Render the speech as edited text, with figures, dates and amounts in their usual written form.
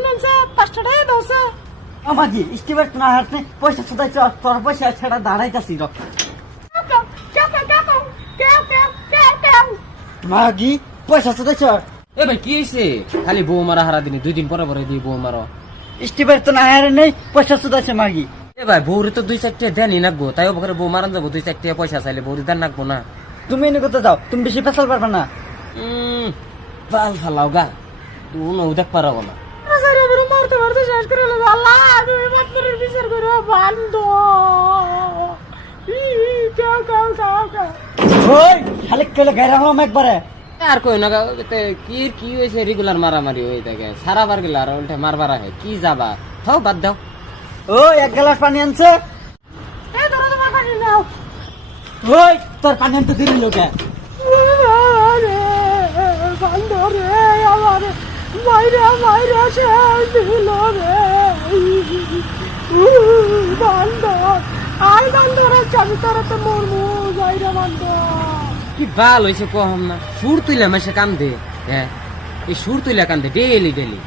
শুনেন স্যার 5 টাকা দাও স্যার। আমাজি স্টিভার না হারতে পয়সা সুদাইছ তোর পয়সা ছেড়া দাঁড়াইতাছি র মাগি পয়সা সুদাইছ। এ ভাই কি হয়েছে? খালি বউ মারা হারা দিনে 2 দিন পরে পরে দিয়ে বউ মারো। স্টিভার তো না হারে নেই পয়সা সুদাইছে মাগি। এ ভাই বউরে তো 2-4 দেনই নাকবো, তাই ওখানে বউ মারান যাবো 2-4 পয়সা চাইলে বউরে দেন নাকবো না। তুমি এনে কোথায় যাও? তুমি বেশি ফেসাল পারবে না। বাল ফালাও গা, তুই দেখ পারবো না। স্যার এবারে মারতে মারতে শেষ করে দিল। আল্লাহ তুমি মাতৃর বিচার করো বান্ধ। ওই খালি কেলে গায়রা হলাম একবারে। আর কই না গা, কি কি হয়েছে? রেগুলার মারামারি হয়ে থাকে সারা বার গেলে, আর উল্টে মারবার আহে কি যাবা, থাও বাদ দাও। ও এক গ্লাস পানি আনছে। এই ধরো তোমার পানি নাও। ওই তোর পানি আনতে দিলি লোকে। বান্ধ রে আমার মাইরা মাইরা শেষ দিল রে বান্ধ। আই বান্ধ রে চাবি তারাতে মরমু যাইরা বান্ধ। কি বাল হয়েছে কম না, সুর তুইলা মাসে কান্দে। হ্যাঁ এই সুর তুইলা কান্দে ডেলি ডেলি।